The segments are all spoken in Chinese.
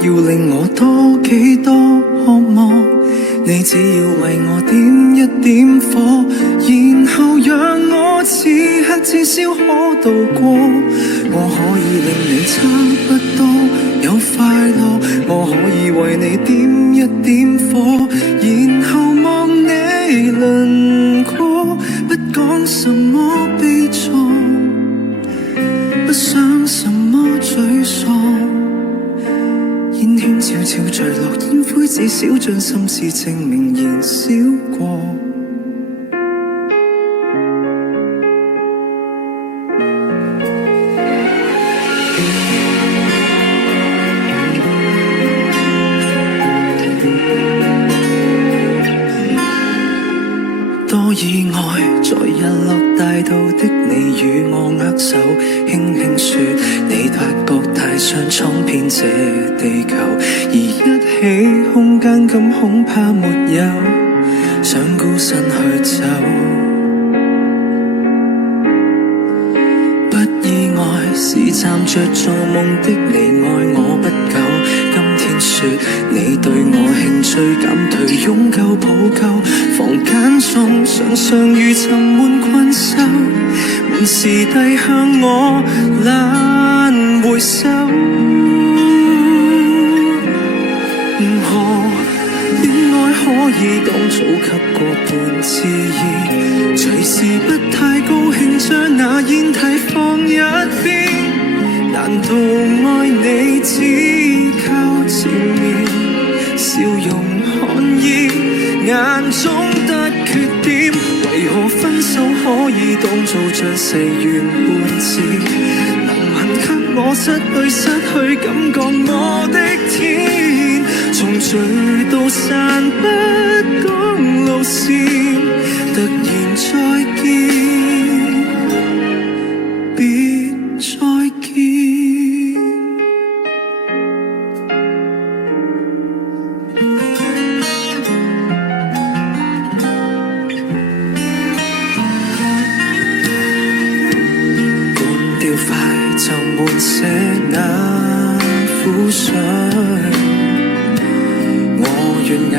要令我多幾多渴望，你只要為我點一點火，然後讓我此刻至少可度過。我可以令你差不多有快樂，我可以為你點一點火，然後望你輪廓，不講什麼悲壯，不想什麼沮喪。煙圈悄悄墜落，煙灰至少將心事證明燃燒過。多意外，在日落大道的你與我握手，輕輕說你發覺太想闖遍這地球，而一起空間感恐怕沒有，想孤身去走。不意外是站着做夢的你愛我不久，今天說你對我興趣減退，擁救抱救，房間中常常如沉悶困獸，門匙遞向我懶回首。戀愛可以當早給過半次意，隨時不太高興將那煙蒂放一邊，難道愛你只靠前面笑容寒意，眼中得缺點，為何分手可以當做像誓言半字，能恨給我失去感覺我的天，從聚到散不講路線，突然再見，別再見。關掉快就滿瀉那苦水，願眼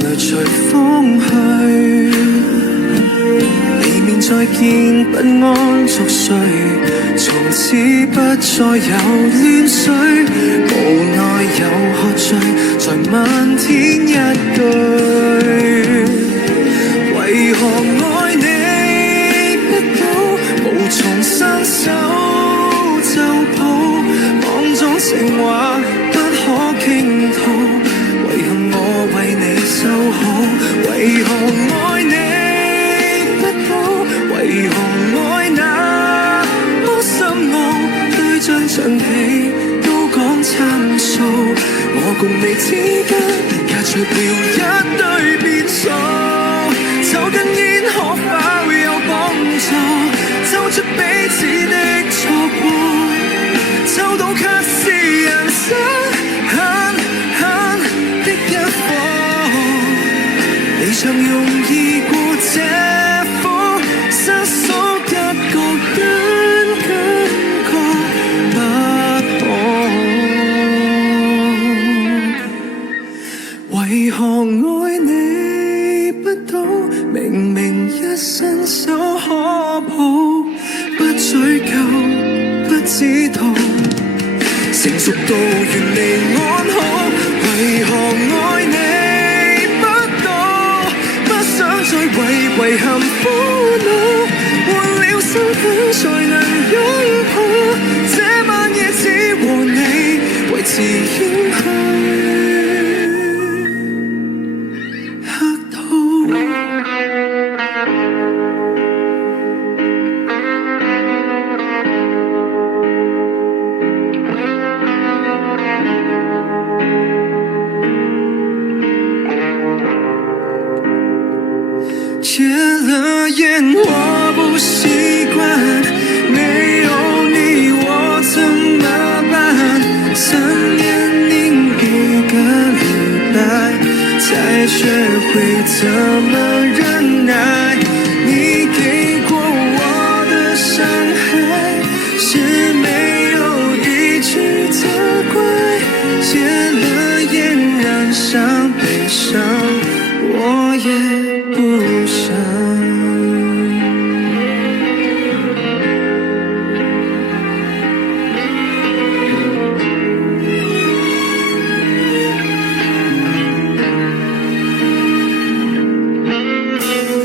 淚隨風去，未免再見不安作祟，從此不再有亂水，無奈又喝醉，再問天一句，為何愛你不到，無從伸手就抱，網中情話不可傾吐，遺憾我為你收好，為何愛你不到，為何愛那麼深奧，對象橡皮都講參數，我共你之間隔着了一堆變數，抽根煙可否有幫助，抽出彼此的錯過，抽到卻是人生未曾容易過這科，失數一個根覺不可，為何愛你不到，明明一伸手可抱，不追究不知道，成熟到原離安好，為何愛你再為遺憾苦惱，換了身份才能擁抱，這晚夜只和你維持謙虛客套。戒了煙我不習慣，沒有你我怎麼辦？3年零1個禮拜，才學會怎麼忍耐。你給過我的傷害，是沒有一句責怪。也不想。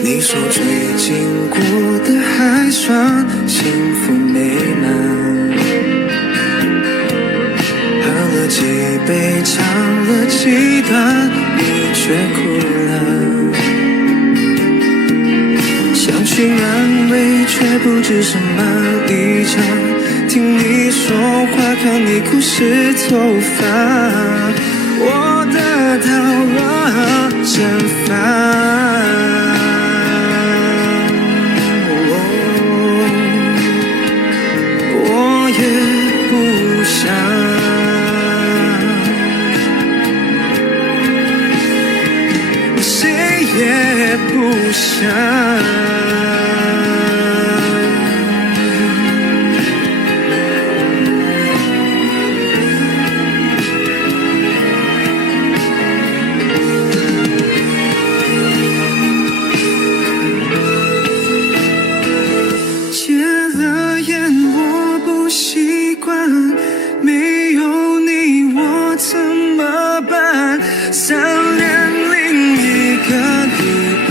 你说最近过得还算幸福美满，喝了几杯，唱了几段，你却哭了。想去安慰，却不知什么立场。听你说话，看你哭湿头发，我得到了惩罚。也不想，谁也不想。没有你我怎么办？3年零1个礼拜，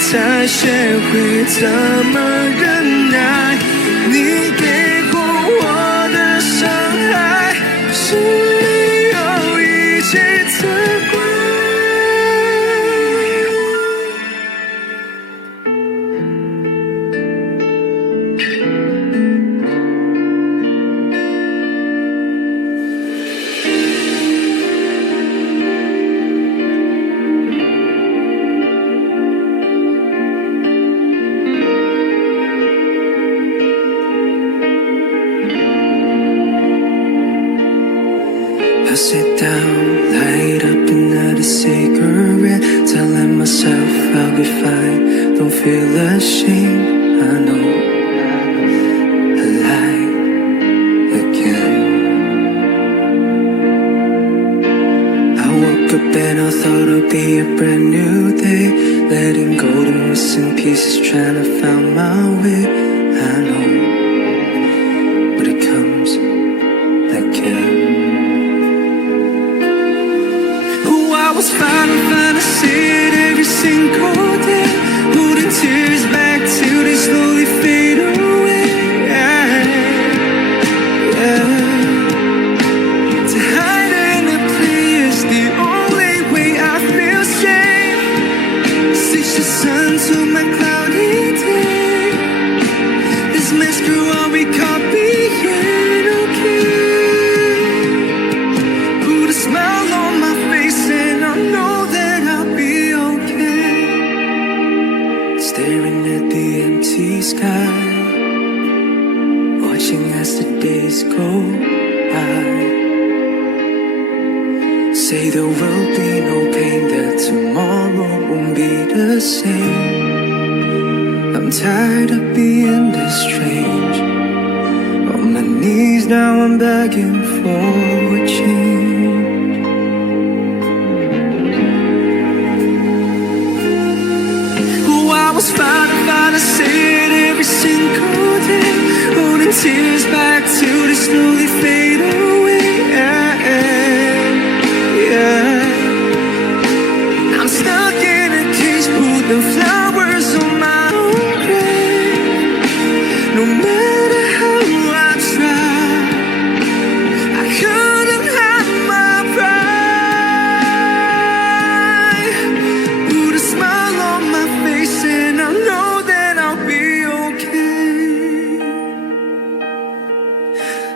才学会怎么忍耐。你给过我的伤害，是没有一句责怪。I sit down, light up another cigarette, telling myself I'll be fine, don't feel ashamed, I know I lied again. I woke up and I thought it'd be a brand new day, letting go the missing pieces, trying to find my way, I know, but it comes again. I was fine to see it every single day, holding tears back till they slowly fade away. To hide in a play is the only way I feel safe. Stitch the sun to my cloudy day. This mascara we can't be okay. Put a smile on my face and I know that I'll be okay. Staring at the empty sky, watching as the days go by. Say there will be no pain, that tomorrow won't be the same. I'm tired of being this strange. On my knees now I'm begging for a change. I was fine to see it every single day, holding tears back till they slowly fade away. I'm stuck in a cage, put the flowers on my own grave. No matter how I try, I couldn't hide my pride. Put a smile on my face and I know that I'll be okay.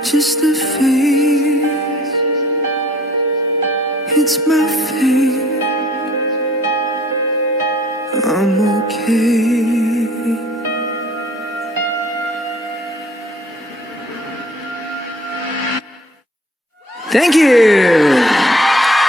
Just a face, it's my fate. I'm okay. Thank you.